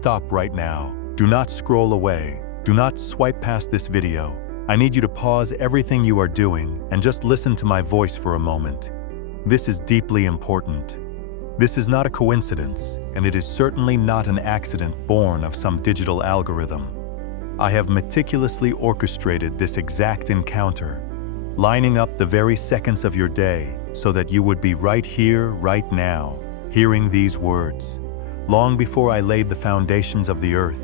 stop right now. Do not scroll away. Do not swipe past this video. I need you to pause everything you are doing and just listen to my voice for a moment. This is deeply important. This is not a coincidence, and it is certainly not an accident born of some digital algorithm. I have meticulously orchestrated this exact encounter, lining up the very seconds of your day so that you would be right here, right now, hearing these words. Long before I laid the foundations of the earth,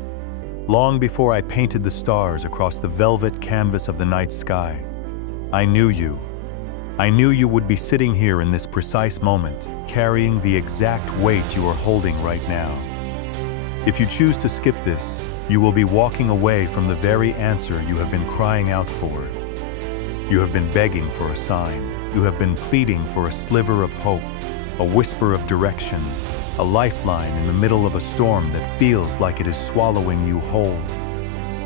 long before I painted the stars across the velvet canvas of the night sky, I knew you. I knew you would be sitting here in this precise moment, carrying the exact weight you are holding right now. If you choose to skip this, you will be walking away from the very answer you have been crying out for. You have been begging for a sign. You have been pleading for a sliver of hope, a whisper of direction, a lifeline in the middle of a storm that feels like it is swallowing you whole.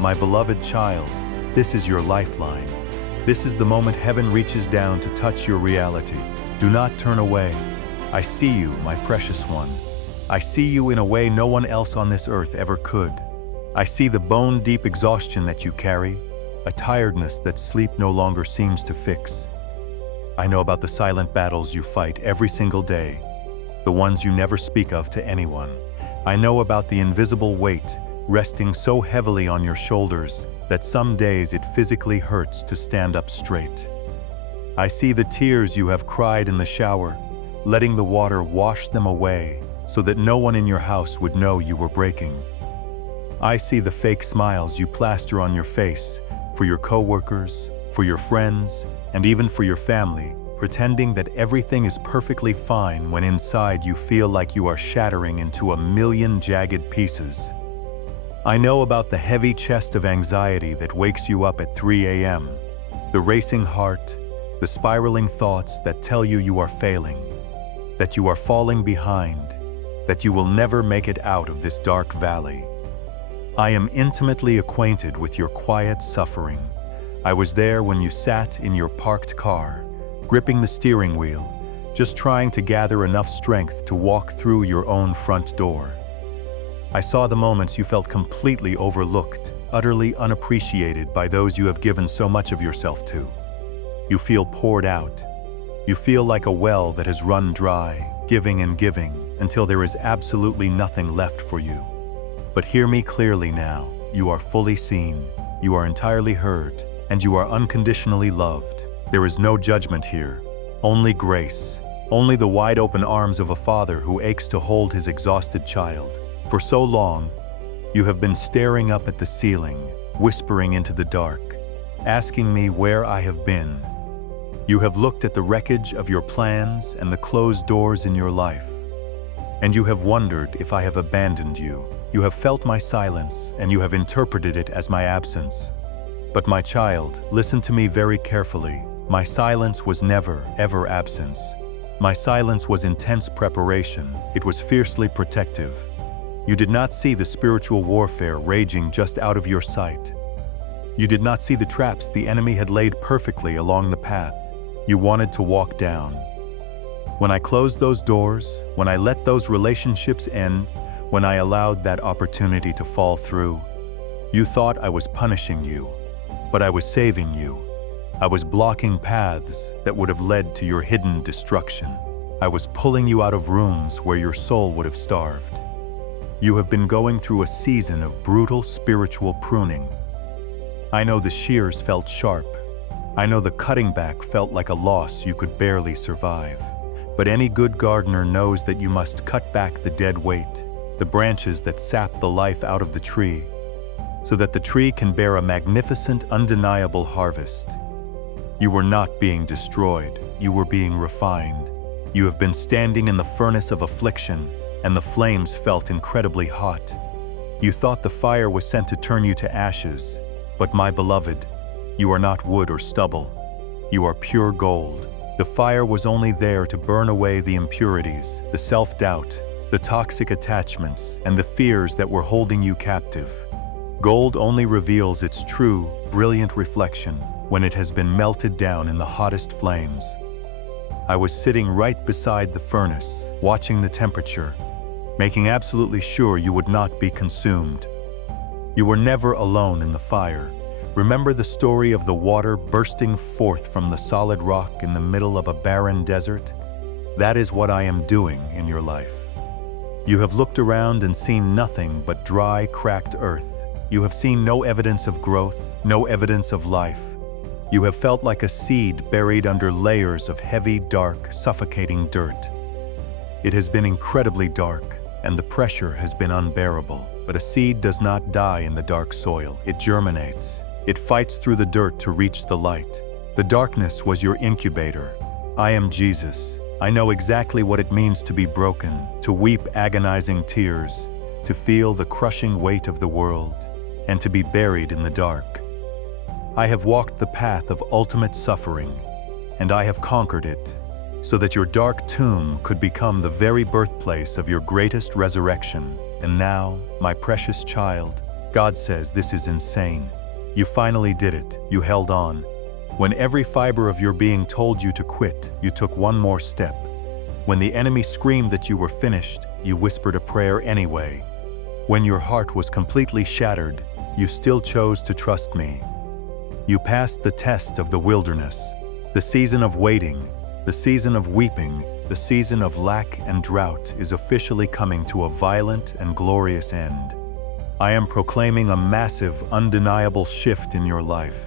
My beloved child, this is your lifeline. This is the moment heaven reaches down to touch your reality. Do not turn away. I see you, my precious one. I see you in a way no one else on this earth ever could. I see the bone-deep exhaustion that you carry, a tiredness that sleep no longer seems to fix. I know about the silent battles you fight every single day, the ones you never speak of to anyone. I know about the invisible weight resting so heavily on your shoulders that some days it physically hurts to stand up straight. I see the tears you have cried in the shower, letting the water wash them away so that no one in your house would know you were breaking. I see the fake smiles you plaster on your face for your coworkers, for your friends, and even for your family, pretending that everything is perfectly fine when inside you feel like you are shattering into a million jagged pieces. I know about the heavy chest of anxiety that wakes you up at 3 a.m., the racing heart, the spiraling thoughts that tell you you are failing, that you are falling behind, that you will never make it out of this dark valley. I am intimately acquainted with your quiet suffering. I was there when you sat in your parked car, gripping the steering wheel, just trying to gather enough strength to walk through your own front door. I saw the moments you felt completely overlooked, utterly unappreciated by those you have given so much of yourself to. You feel poured out. You feel like a well that has run dry, giving and giving, until there is absolutely nothing left for you. But hear me clearly now. You are fully seen, you are entirely heard, and you are unconditionally loved. There is no judgment here, only grace, only the wide-open arms of a father who aches to hold his exhausted child. For so long, you have been staring up at the ceiling, whispering into the dark, asking me where I have been. You have looked at the wreckage of your plans and the closed doors in your life, and you have wondered if I have abandoned you. You have felt my silence, and you have interpreted it as my absence. But my child, listen to me very carefully. My silence was never, ever absence. My silence was intense preparation. It was fiercely protective. You did not see the spiritual warfare raging just out of your sight. You did not see the traps the enemy had laid perfectly along the path you wanted to walk down. When I closed those doors, when I let those relationships end, when I allowed that opportunity to fall through, you thought I was punishing you, but I was saving you. I was blocking paths that would have led to your hidden destruction. I was pulling you out of rooms where your soul would have starved. You have been going through a season of brutal spiritual pruning. I know the shears felt sharp. I know the cutting back felt like a loss you could barely survive. But any good gardener knows that you must cut back the dead weight, the branches that sap the life out of the tree, so that the tree can bear a magnificent, undeniable harvest. You were not being destroyed, you were being refined. You have been standing in the furnace of affliction, and the flames felt incredibly hot. You thought the fire was sent to turn you to ashes, but my beloved, you are not wood or stubble. You are pure gold. The fire was only there to burn away the impurities, the self-doubt, the toxic attachments, and the fears that were holding you captive. Gold only reveals its true, brilliant reflection when it has been melted down in the hottest flames. I was sitting right beside the furnace, watching the temperature, making absolutely sure you would not be consumed. You were never alone in the fire. Remember the story of the water bursting forth from the solid rock in the middle of a barren desert? That is what I am doing in your life. You have looked around and seen nothing but dry, cracked earth. You have seen no evidence of growth, no evidence of life. You have felt like a seed buried under layers of heavy, dark, suffocating dirt. It has been incredibly dark, and the pressure has been unbearable. But a seed does not die in the dark soil. It germinates. It fights through the dirt to reach the light. The darkness was your incubator. I am Jesus. I know exactly what it means to be broken, to weep agonizing tears, to feel the crushing weight of the world, and to be buried in the dark. I have walked the path of ultimate suffering, and I have conquered it, so that your dark tomb could become the very birthplace of your greatest resurrection. And now, my precious child, God says this is insane. You finally did it. You held on. When every fiber of your being told you to quit, you took one more step. When the enemy screamed that you were finished, you whispered a prayer anyway. When your heart was completely shattered, you still chose to trust me. You passed the test of the wilderness, the season of waiting, the season of weeping. The season of lack and drought is officially coming to a violent and glorious end. I am proclaiming a massive, undeniable shift in your life.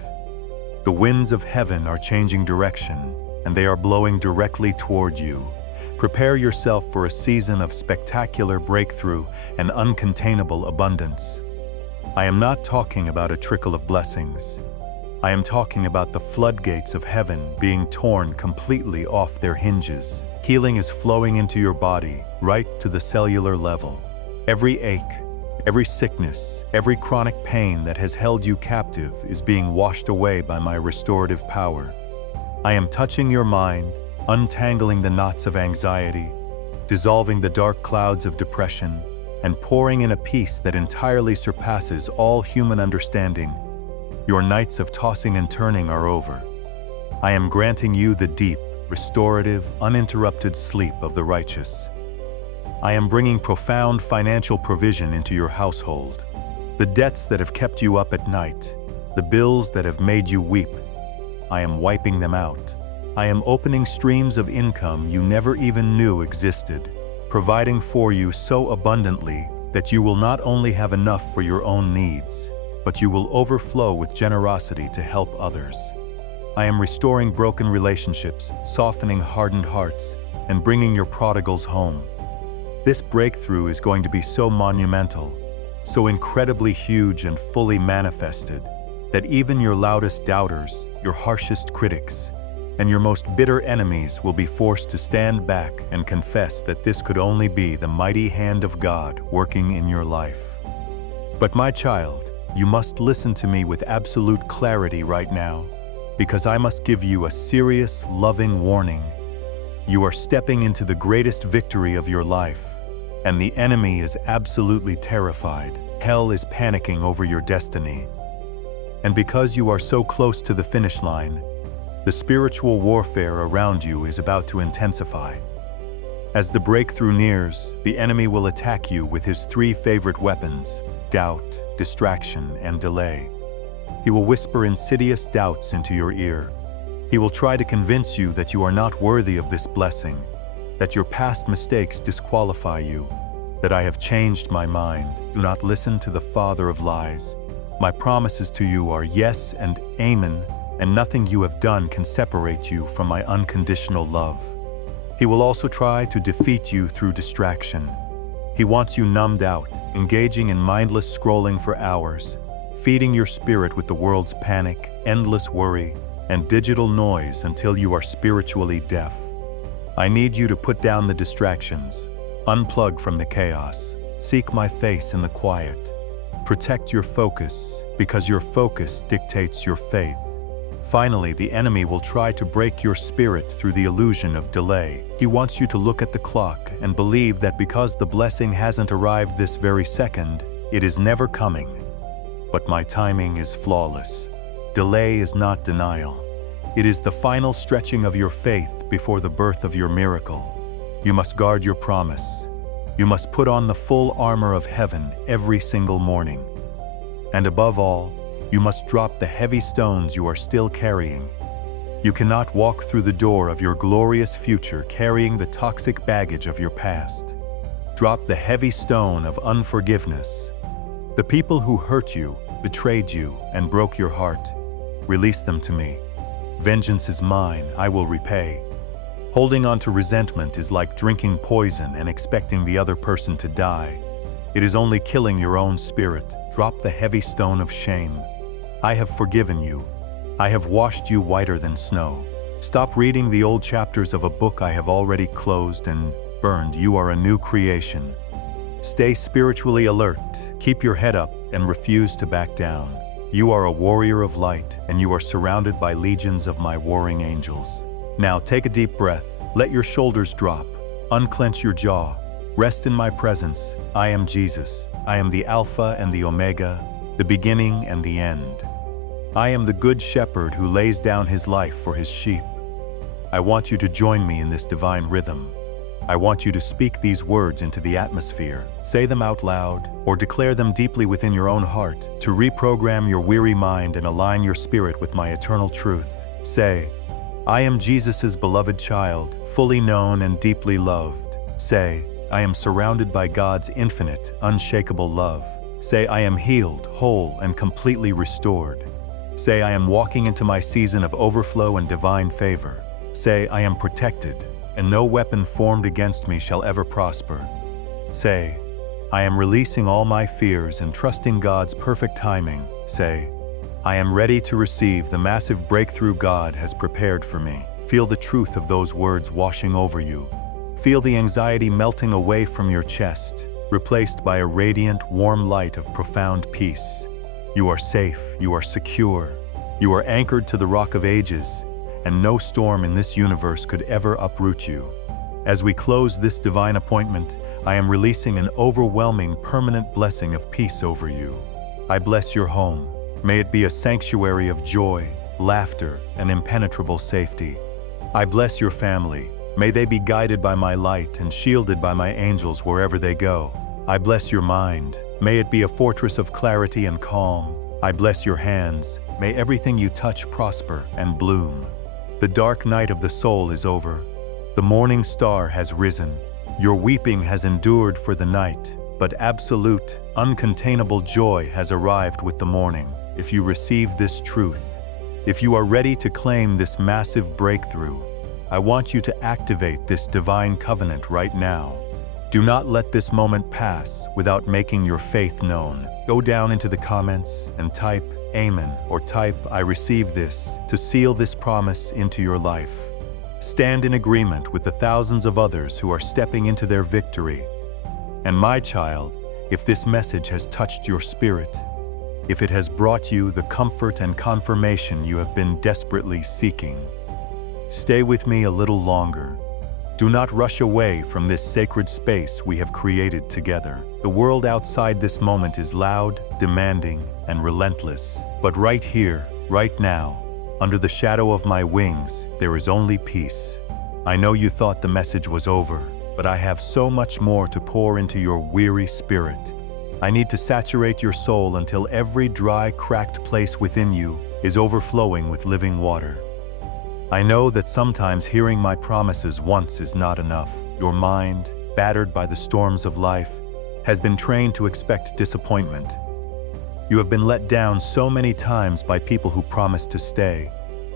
The winds of heaven are changing direction, and they are blowing directly toward you. Prepare yourself for a season of spectacular breakthrough and uncontainable abundance. I am not talking about a trickle of blessings. I am talking about the floodgates of heaven being torn completely off their hinges. Healing is flowing into your body, right to the cellular level. Every ache, every sickness, every chronic pain that has held you captive is being washed away by my restorative power. I am touching your mind, untangling the knots of anxiety, dissolving the dark clouds of depression, and pouring in a peace that entirely surpasses all human understanding. Your nights of tossing and turning are over. I am granting you the deep, restorative, uninterrupted sleep of the righteous. I am bringing profound financial provision into your household. The debts that have kept you up at night, the bills that have made you weep, I am wiping them out. I am opening streams of income you never even knew existed, providing for you so abundantly that you will not only have enough for your own needs, but you will overflow with generosity to help others. I am restoring broken relationships, softening hardened hearts, and bringing your prodigals home. This breakthrough is going to be so monumental, so incredibly huge and fully manifested, that even your loudest doubters, your harshest critics, and your most bitter enemies will be forced to stand back and confess that this could only be the mighty hand of God working in your life. But my child, you must listen to me with absolute clarity right now, because I must give you a serious, loving warning. You are stepping into the greatest victory of your life, and the enemy is absolutely terrified. Hell is panicking over your destiny. And because you are so close to the finish line, the spiritual warfare around you is about to intensify. As the breakthrough nears, the enemy will attack you with his three favorite weapons: doubt, distraction, and delay. He will whisper insidious doubts into your ear. He will try to convince you that you are not worthy of this blessing, that your past mistakes disqualify you, that I have changed my mind. Do not listen to the father of lies. My promises to you are yes and amen, and nothing you have done can separate you from my unconditional love. He will also try to defeat you through distraction. He wants you numbed out, engaging in mindless scrolling for hours, feeding your spirit with the world's panic, endless worry, and digital noise until you are spiritually deaf. I need you to put down the distractions, unplug from the chaos, seek my face in the quiet. Protect your focus, because your focus dictates your faith. Finally, the enemy will try to break your spirit through the illusion of delay. He wants you to look at the clock and believe that because the blessing hasn't arrived this very second, it is never coming. But my timing is flawless. Delay is not denial. It is the final stretching of your faith before the birth of your miracle. You must guard your promise. You must put on the full armor of heaven every single morning. And above all, you must drop the heavy stones you are still carrying. You cannot walk through the door of your glorious future carrying the toxic baggage of your past. Drop the heavy stone of unforgiveness. The people who hurt you, betrayed you, and broke your heart, release them to me. Vengeance is mine, I will repay. Holding on to resentment is like drinking poison and expecting the other person to die. It is only killing your own spirit. Drop the heavy stone of shame. I have forgiven you. I have washed you whiter than snow. Stop reading the old chapters of a book I have already closed and burned. You are a new creation. Stay spiritually alert, keep your head up, and refuse to back down. You are a warrior of light, and you are surrounded by legions of my warring angels. Now take a deep breath, let your shoulders drop, unclench your jaw, rest in my presence. I am Jesus. I am the Alpha and the Omega, the beginning and the end. I am the good shepherd who lays down his life for his sheep. I want you to join me in this divine rhythm. I want you to speak these words into the atmosphere, say them out loud, or declare them deeply within your own heart to reprogram your weary mind and align your spirit with my eternal truth. Say, I am Jesus' beloved child, fully known and deeply loved. Say, I am surrounded by God's infinite, unshakable love. Say, I am healed, whole, and completely restored. Say, I am walking into my season of overflow and divine favor. Say, I am protected, and no weapon formed against me shall ever prosper. Say, I am releasing all my fears and trusting God's perfect timing. Say, I am ready to receive the massive breakthrough God has prepared for me. Feel the truth of those words washing over you. Feel the anxiety melting away from your chest, replaced by a radiant, warm light of profound peace. You are safe, you are secure, you are anchored to the rock of ages, and no storm in this universe could ever uproot you. As we close this divine appointment, I am releasing an overwhelming permanent blessing of peace over you. I bless your home. May it be a sanctuary of joy, laughter, and impenetrable safety. I bless your family. May they be guided by my light and shielded by my angels wherever they go. I bless your mind. May it be a fortress of clarity and calm. I bless your hands. May everything you touch prosper and bloom. The dark night of the soul is over. The morning star has risen. Your weeping has endured for the night, but absolute, uncontainable joy has arrived with the morning. If you receive this truth, if you are ready to claim this massive breakthrough, I want you to activate this divine covenant right now. Do not let this moment pass without making your faith known. Go down into the comments and type Amen or type I receive this to seal this promise into your life. Stand in agreement with the thousands of others who are stepping into their victory. And my child, if this message has touched your spirit, if it has brought you the comfort and confirmation you have been desperately seeking, stay with me a little longer. Do not rush away from this sacred space we have created together. The world outside this moment is loud, demanding, and relentless. But right here, right now, under the shadow of my wings, there is only peace. I know you thought the message was over, but I have so much more to pour into your weary spirit. I need to saturate your soul until every dry, cracked place within you is overflowing with living water. I know that sometimes hearing my promises once is not enough. Your mind, battered by the storms of life, has been trained to expect disappointment. You have been let down so many times by people who promised to stay,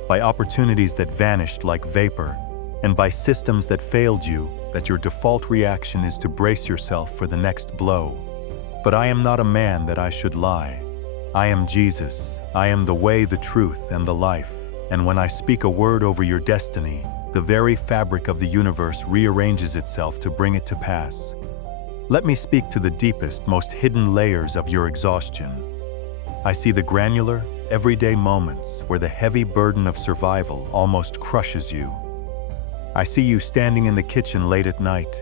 by opportunities that vanished like vapor, and by systems that failed you, that your default reaction is to brace yourself for the next blow. But I am not a man that I should lie. I am Jesus. I am the way, the truth, and the life. And when I speak a word over your destiny, the very fabric of the universe rearranges itself to bring it to pass. Let me speak to the deepest, most hidden layers of your exhaustion. I see the granular, everyday moments where the heavy burden of survival almost crushes you. I see you standing in the kitchen late at night,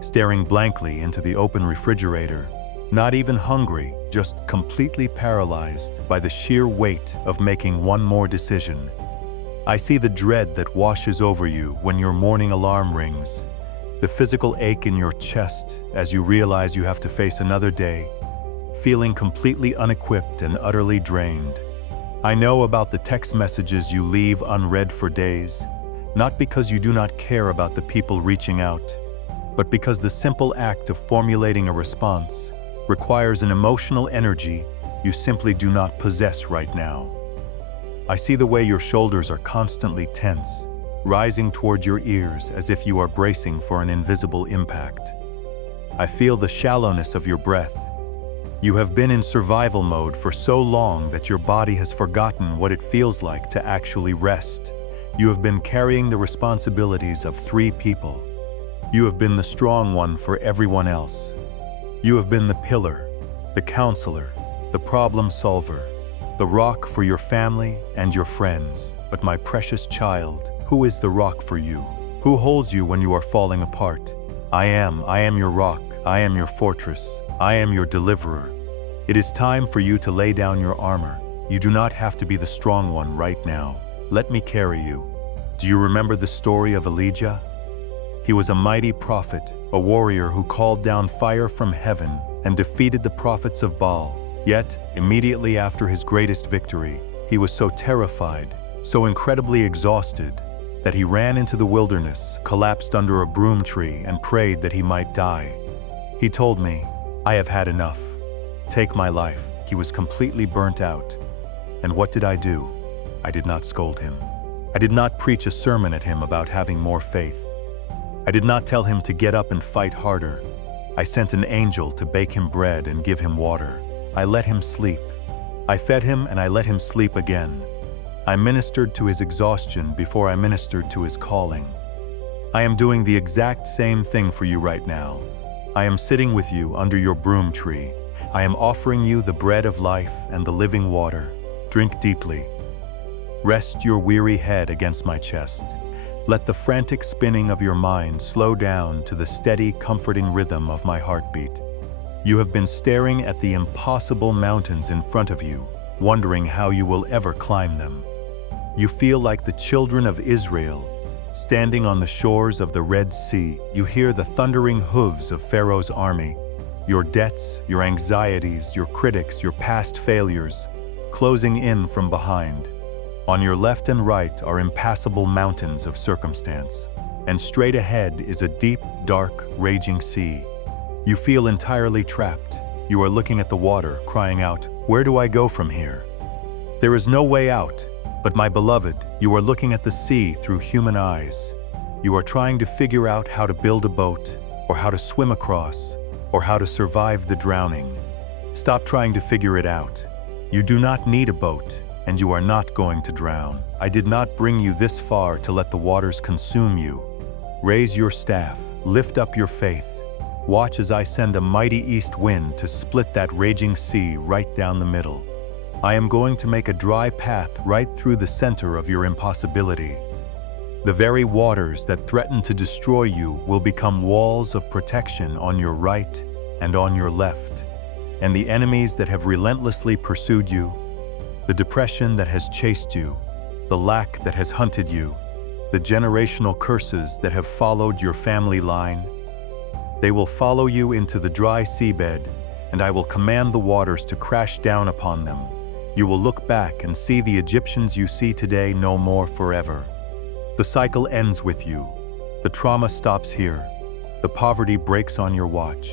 staring blankly into the open refrigerator, not even hungry, just completely paralyzed by the sheer weight of making one more decision. I see the dread that washes over you when your morning alarm rings, the physical ache in your chest as you realize you have to face another day, feeling completely unequipped and utterly drained. I know about the text messages you leave unread for days, not because you do not care about the people reaching out, but because the simple act of formulating a response requires an emotional energy you simply do not possess right now. I see the way your shoulders are constantly tense, rising toward your ears as if you are bracing for an invisible impact. I feel the shallowness of your breath. You have been in survival mode for so long that your body has forgotten what it feels like to actually rest. You have been carrying the responsibilities of 3 people. You have been the strong one for everyone else. You have been the pillar, the counselor, the problem solver, the rock for your family and your friends. But my precious child, who is the rock for you? Who holds you when you are falling apart? I am your rock. I am your fortress. I am your deliverer. It is time for you to lay down your armor. You do not have to be the strong one right now. Let me carry you. Do you remember the story of Elijah? He was a mighty prophet, a warrior who called down fire from heaven and defeated the prophets of Baal. Yet, immediately after his greatest victory, he was so terrified, so incredibly exhausted, that he ran into the wilderness, collapsed under a broom tree, and prayed that he might die. He told me, "I have had enough. Take my life." He was completely burnt out. And what did I do? I did not scold him. I did not preach a sermon at him about having more faith. I did not tell him to get up and fight harder. I sent an angel to bake him bread and give him water. I let him sleep. I fed him and I let him sleep again. I ministered to his exhaustion before I ministered to his calling. I am doing the exact same thing for you right now. I am sitting with you under your broom tree. I am offering you the bread of life and the living water. Drink deeply. Rest your weary head against my chest. Let the frantic spinning of your mind slow down to the steady, comforting rhythm of my heartbeat. You have been staring at the impossible mountains in front of you, wondering how you will ever climb them. You feel like the children of Israel, standing on the shores of the Red Sea. You hear the thundering hooves of Pharaoh's army. Your debts, your anxieties, your critics, your past failures, closing in from behind. On your left and right are impassable mountains of circumstance, and straight ahead is a deep, dark, raging sea. You feel entirely trapped. You are looking at the water, crying out, "Where do I go from here?" There is no way out, but my beloved, you are looking at the sea through human eyes. You are trying to figure out how to build a boat, or how to swim across, or how to survive the drowning. Stop trying to figure it out. You do not need a boat, and you are not going to drown. I did not bring you this far to let the waters consume you. Raise your staff, lift up your faith. Watch as I send a mighty east wind to split that raging sea right down the middle. I am going to make a dry path right through the center of your impossibility. The very waters that threaten to destroy you will become walls of protection on your right and on your left. And the enemies that have relentlessly pursued you, the depression that has chased you, the lack that has hunted you, the generational curses that have followed your family line, they will follow you into the dry seabed, and I will command the waters to crash down upon them. You will look back and see the Egyptians you see today no more forever. The cycle ends with you. The trauma stops here. The poverty breaks on your watch.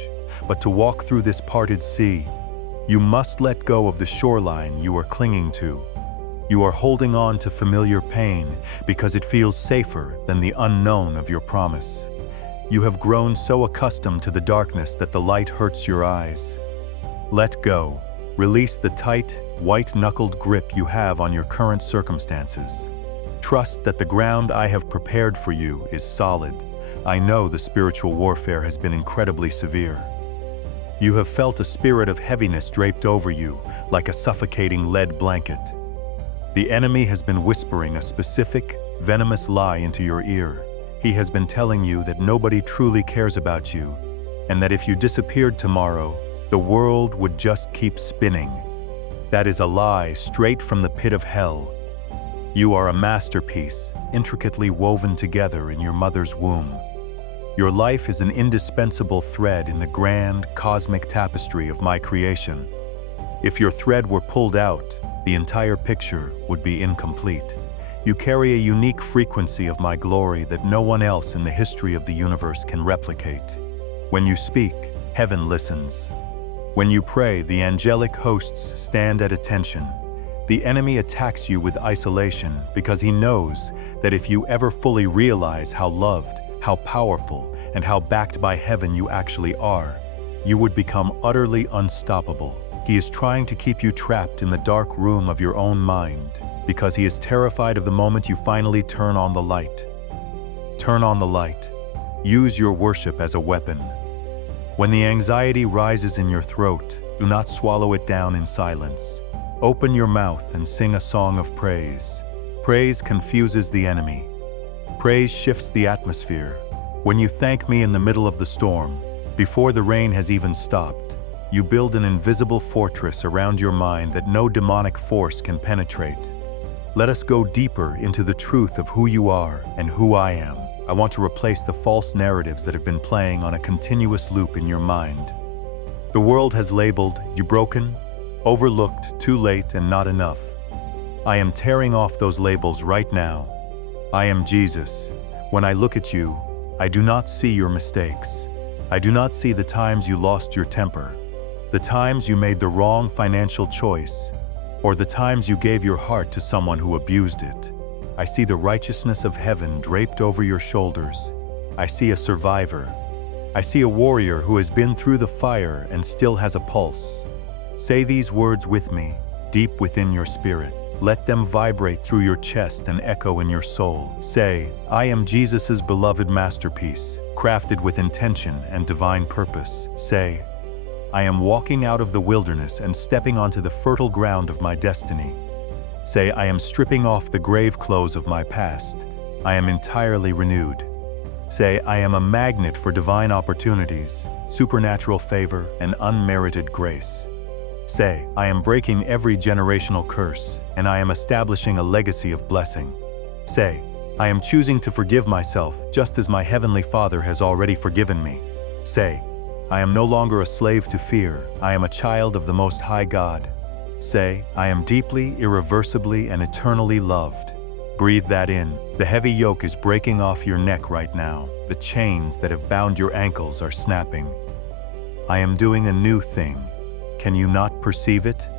But to walk through this parted sea, you must let go of the shoreline you are clinging to. You are holding on to familiar pain because it feels safer than the unknown of your promise. You have grown so accustomed to the darkness that the light hurts your eyes. Let go. Release the tight, white-knuckled grip you have on your current circumstances. Trust that the ground I have prepared for you is solid. I know the spiritual warfare has been incredibly severe. You have felt a spirit of heaviness draped over you, like a suffocating lead blanket. The enemy has been whispering a specific, venomous lie into your ear. He has been telling you that nobody truly cares about you, and that if you disappeared tomorrow, the world would just keep spinning. That is a lie straight from the pit of hell. You are a masterpiece, intricately woven together in your mother's womb. Your life is an indispensable thread in the grand, cosmic tapestry of my creation. If your thread were pulled out, the entire picture would be incomplete. You carry a unique frequency of my glory that no one else in the history of the universe can replicate. When you speak, heaven listens. When you pray, the angelic hosts stand at attention. The enemy attacks you with isolation because he knows that if you ever fully realize how loved, how powerful, and how backed by heaven you actually are, you would become utterly unstoppable. He is trying to keep you trapped in the dark room of your own mind because he is terrified of the moment you finally turn on the light. Turn on the light. Use your worship as a weapon. When the anxiety rises in your throat, do not swallow it down in silence. Open your mouth and sing a song of praise. Praise confuses the enemy. Praise shifts the atmosphere. When you thank me in the middle of the storm, before the rain has even stopped, you build an invisible fortress around your mind that no demonic force can penetrate. Let us go deeper into the truth of who you are and who I am. I want to replace the false narratives that have been playing on a continuous loop in your mind. The world has labeled you broken, overlooked, too late, and not enough. I am tearing off those labels right now. I am Jesus. When I look at you, I do not see your mistakes. I do not see the times you lost your temper, the times you made the wrong financial choice, or the times you gave your heart to someone who abused it. I see the righteousness of heaven draped over your shoulders. I see a survivor. I see a warrior who has been through the fire and still has a pulse. Say these words with me, deep within your spirit. Let them vibrate through your chest and echo in your soul. Say, I am Jesus's beloved masterpiece, crafted with intention and divine purpose. Say, I am walking out of the wilderness and stepping onto the fertile ground of my destiny. Say, I am stripping off the grave clothes of my past. I am entirely renewed. Say, I am a magnet for divine opportunities, supernatural favor, and unmerited grace. Say, I am breaking every generational curse, and I am establishing a legacy of blessing. Say, I am choosing to forgive myself just as my Heavenly Father has already forgiven me. Say, I am no longer a slave to fear. I am a child of the Most High God. Say, I am deeply, irreversibly, and eternally loved. Breathe that in. The heavy yoke is breaking off your neck right now. The chains that have bound your ankles are snapping. I am doing a new thing. Can you not perceive it?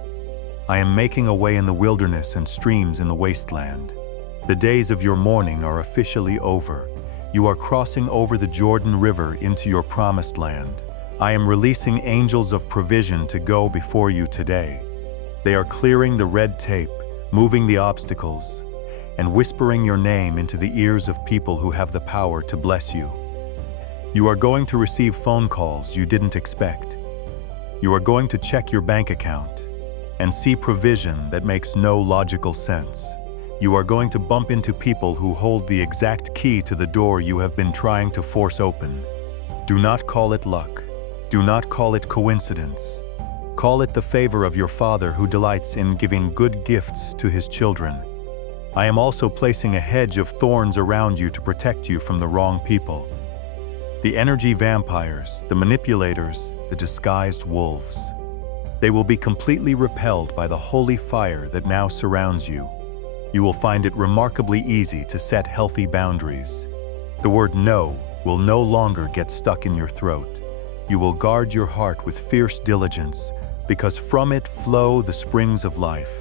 I am making a way in the wilderness and streams in the wasteland. The days of your mourning are officially over. You are crossing over the Jordan River into your promised land. I am releasing angels of provision to go before you today. They are clearing the red tape, moving the obstacles, and whispering your name into the ears of people who have the power to bless you. You are going to receive phone calls you didn't expect. You are going to check your bank account and see provision that makes no logical sense. You are going to bump into people who hold the exact key to the door you have been trying to force open. Do not call it luck. Do not call it coincidence. Call it the favor of your Father who delights in giving good gifts to his children. I am also placing a hedge of thorns around you to protect you from the wrong people. The energy vampires, the manipulators, the disguised wolves. They will be completely repelled by the holy fire that now surrounds you. You will find it remarkably easy to set healthy boundaries. The word no will no longer get stuck in your throat. You will guard your heart with fierce diligence, because from it flow the springs of life.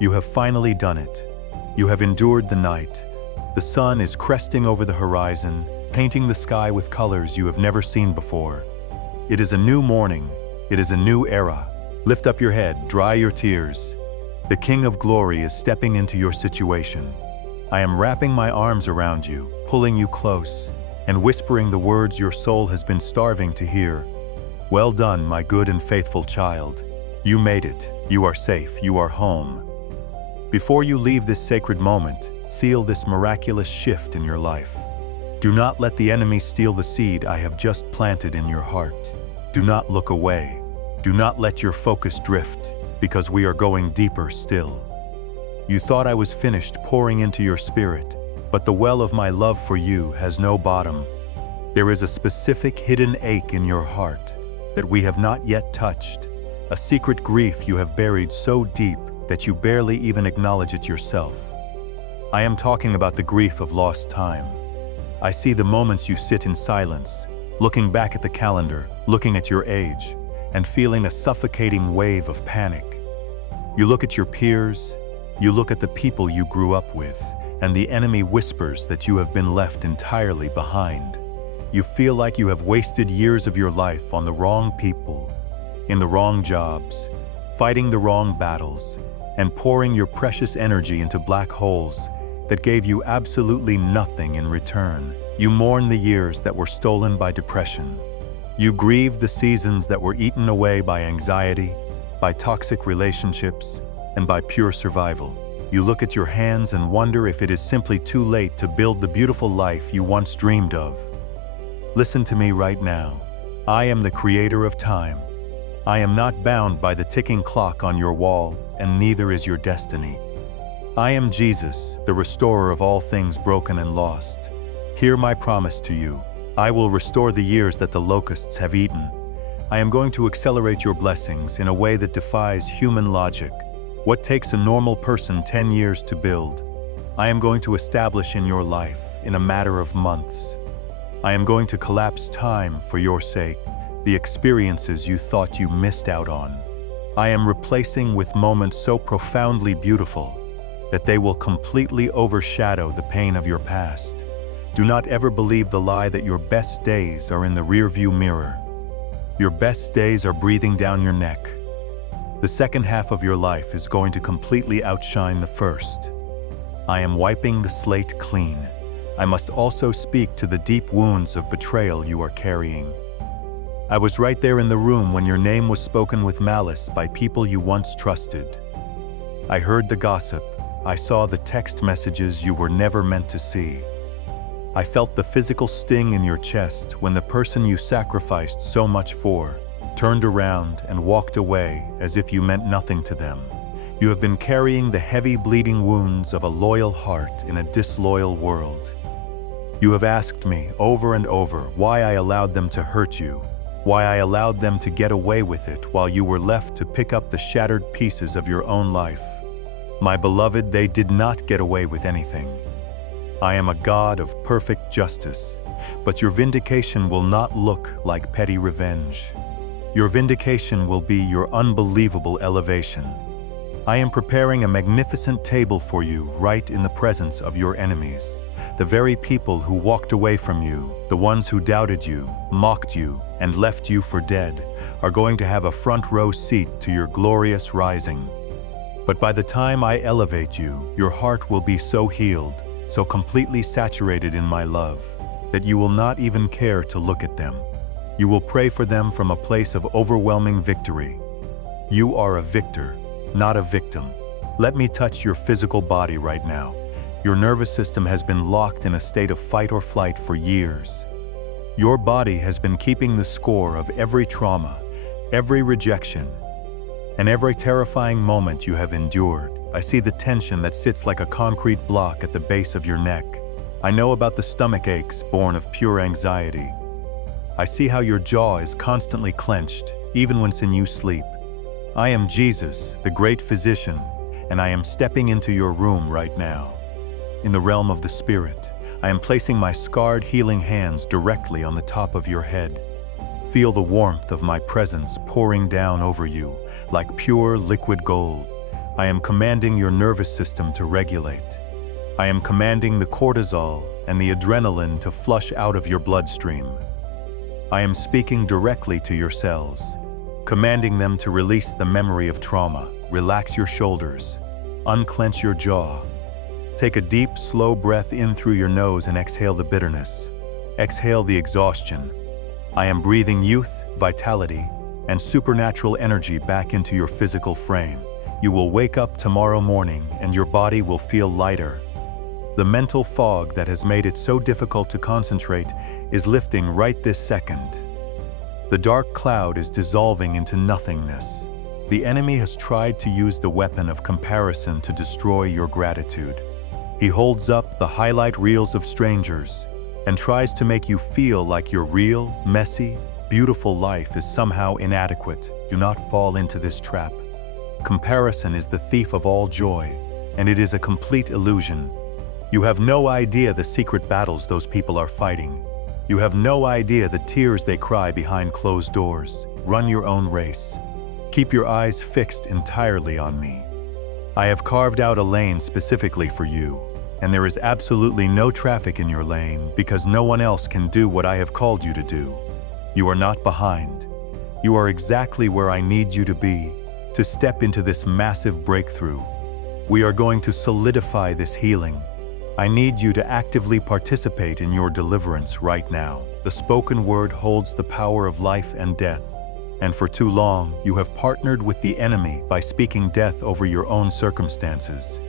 You have finally done it. You have endured the night. The sun is cresting over the horizon, painting the sky with colors you have never seen before. It is a new morning. It is a new era. Lift up your head, dry your tears. The King of Glory is stepping into your situation. I am wrapping my arms around you, pulling you close, and whispering the words your soul has been starving to hear. Well done, my good and faithful child. You made it. You are safe. You are home. Before you leave this sacred moment, seal this miraculous shift in your life. Do not let the enemy steal the seed I have just planted in your heart. Do not look away. Do not let your focus drift, because we are going deeper still. You thought I was finished pouring into your spirit, but the well of my love for you has no bottom. There is a specific hidden ache in your heart that we have not yet touched, a secret grief you have buried so deep that you barely even acknowledge it yourself. I am talking about the grief of lost time. I see the moments you sit in silence, looking back at the calendar, looking at your age, and feeling a suffocating wave of panic. You look at your peers, you look at the people you grew up with, and the enemy whispers that you have been left entirely behind. You feel like you have wasted years of your life on the wrong people, in the wrong jobs, fighting the wrong battles, and pouring your precious energy into black holes that gave you absolutely nothing in return. You mourn the years that were stolen by depression. You grieve the seasons that were eaten away by anxiety, by toxic relationships, and by pure survival. You look at your hands and wonder if it is simply too late to build the beautiful life you once dreamed of. Listen to me right now. I am the creator of time. I am not bound by the ticking clock on your wall, and neither is your destiny. I am Jesus, the restorer of all things broken and lost. Hear my promise to you. I will restore the years that the locusts have eaten. I am going to accelerate your blessings in a way that defies human logic. What takes a normal person 10 years to build, I am going to establish in your life in a matter of months. I am going to collapse time for your sake, the experiences you thought you missed out on. I am replacing with moments so profoundly beautiful that they will completely overshadow the pain of your past. Do not ever believe the lie that your best days are in the rearview mirror. Your best days are breathing down your neck. The second half of your life is going to completely outshine the first. I am wiping the slate clean. I must also speak to the deep wounds of betrayal you are carrying. I was right there in the room when your name was spoken with malice by people you once trusted. I heard the gossip. I saw the text messages you were never meant to see. I felt the physical sting in your chest when the person you sacrificed so much for turned around and walked away as if you meant nothing to them. You have been carrying the heavy bleeding wounds of a loyal heart in a disloyal world. You have asked me over and over why I allowed them to hurt you, why I allowed them to get away with it while you were left to pick up the shattered pieces of your own life. My beloved, they did not get away with anything. I am a God of perfect justice, but your vindication will not look like petty revenge. Your vindication will be your unbelievable elevation. I am preparing a magnificent table for you right in the presence of your enemies. The very people who walked away from you, the ones who doubted you, mocked you, and left you for dead, are going to have a front row seat to your glorious rising. But by the time I elevate you, your heart will be so healed, so completely saturated in my love, that you will not even care to look at them. You will pray for them from a place of overwhelming victory. You are a victor, not a victim. Let me touch your physical body right now. Your nervous system has been locked in a state of fight or flight for years. Your body has been keeping the score of every trauma, every rejection, and every terrifying moment you have endured. I see the tension that sits like a concrete block at the base of your neck. I know about the stomach aches born of pure anxiety. I see how your jaw is constantly clenched, even when you sleep. I am Jesus, the great physician, and I am stepping into your room right now. In the realm of the Spirit, I am placing my scarred, healing hands directly on the top of your head. Feel the warmth of my presence pouring down over you like pure liquid gold. I am commanding your nervous system to regulate. I am commanding the cortisol and the adrenaline to flush out of your bloodstream. I am speaking directly to your cells, commanding them to release the memory of trauma. Relax your shoulders, unclench your jaw. Take a deep, slow breath in through your nose and exhale the bitterness. Exhale the exhaustion. I am breathing youth, vitality, and supernatural energy back into your physical frame. You will wake up tomorrow morning and your body will feel lighter. The mental fog that has made it so difficult to concentrate is lifting right this second. The dark cloud is dissolving into nothingness. The enemy has tried to use the weapon of comparison to destroy your gratitude. He holds up the highlight reels of strangers and tries to make you feel like your real, messy, beautiful life is somehow inadequate, do not fall into this trap. Comparison is the thief of all joy, and it is a complete illusion. You have no idea the secret battles those people are fighting. You have no idea the tears they cry behind closed doors. Run your own race. Keep your eyes fixed entirely on me. I have carved out a lane specifically for you, and there is absolutely no traffic in your lane because no one else can do what I have called you to do. You are not behind. You are exactly where I need you to be to step into this massive breakthrough. We are going to solidify this healing. I need you to actively participate in your deliverance right now. The spoken word holds the power of life and death. And for too long, you have partnered with the enemy by speaking death over your own circumstances.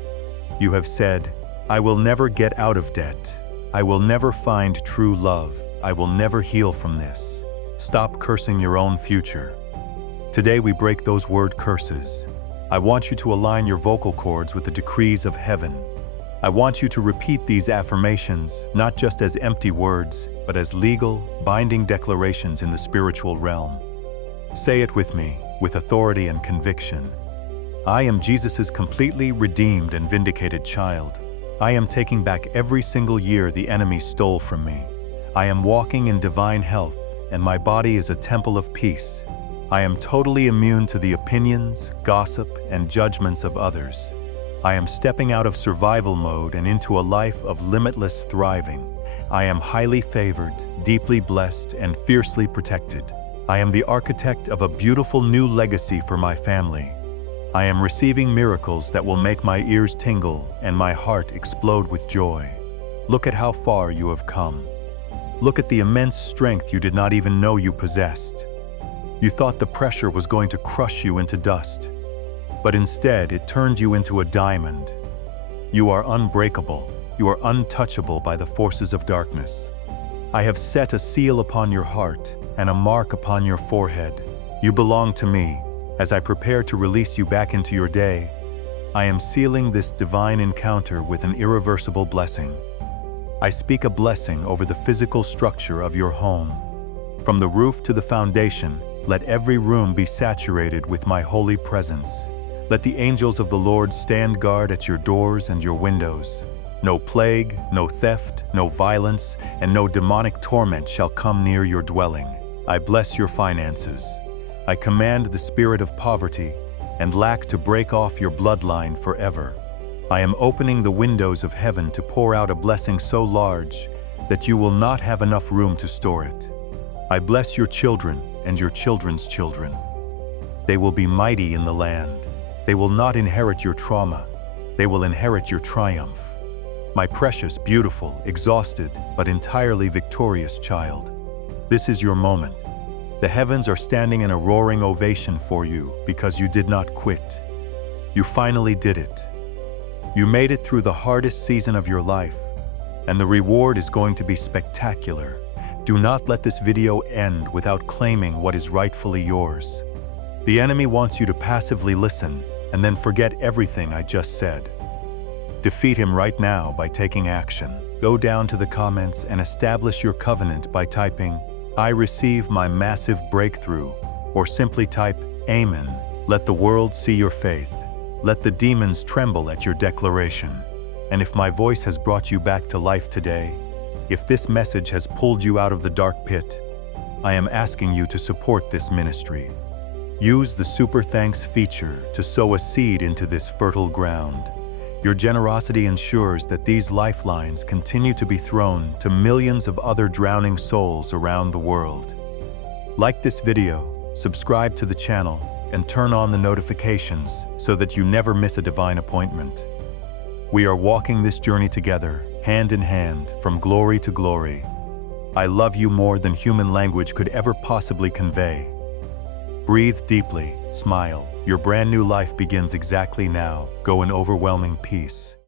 You have said, I will never get out of debt. I will never find true love. I will never heal from this. Stop cursing your own future. Today we break those word curses. I want you to align your vocal cords with the decrees of heaven. I want you to repeat these affirmations, not just as empty words, but as legal, binding declarations in the spiritual realm. Say it with me, with authority and conviction. I am Jesus' completely redeemed and vindicated child. I am taking back every single year the enemy stole from me. I am walking in divine health, and my body is a temple of peace. I am totally immune to the opinions, gossip, and judgments of others. I am stepping out of survival mode and into a life of limitless thriving. I am highly favored, deeply blessed, and fiercely protected. I am the architect of a beautiful new legacy for my family. I am receiving miracles that will make my ears tingle and my heart explode with joy. Look at how far you have come. Look at the immense strength you did not even know you possessed. You thought the pressure was going to crush you into dust, but instead it turned you into a diamond. You are unbreakable. You are untouchable by the forces of darkness. I have set a seal upon your heart and a mark upon your forehead. You belong to me. As I prepare to release you back into your day, I am sealing this divine encounter with an irreversible blessing. I speak a blessing over the physical structure of your home. From the roof to the foundation, let every room be saturated with my holy presence. Let the angels of the Lord stand guard at your doors and your windows. No plague, no theft, no violence, and no demonic torment shall come near your dwelling. I bless your finances. I command the spirit of poverty and lack to break off your bloodline forever. I am opening the windows of heaven to pour out a blessing so large that you will not have enough room to store it. I bless your children and your children's children. They will be mighty in the land. They will not inherit your trauma. They will inherit your triumph. My precious, beautiful, exhausted, but entirely victorious child. This is your moment. The heavens are standing in a roaring ovation for you because you did not quit. You finally did it. You made it through the hardest season of your life, and the reward is going to be spectacular. Do not let this video end without claiming what is rightfully yours. The enemy wants you to passively listen and then forget everything I just said. Defeat him right now by taking action. Go down to the comments and establish your covenant by typing, I receive my massive breakthrough, or simply type, Amen. Let the world see your faith. Let the demons tremble at your declaration. And if my voice has brought you back to life today, if this message has pulled you out of the dark pit, I am asking you to support this ministry. Use the Super Thanks feature to sow a seed into this fertile ground. Your generosity ensures that these lifelines continue to be thrown to millions of other drowning souls around the world. Like this video, subscribe to the channel, and turn on the notifications so that you never miss a divine appointment. We are walking this journey together, hand in hand, from glory to glory. I love you more than human language could ever possibly convey. Breathe deeply, smile. Your brand new life begins exactly now. Go in overwhelming peace.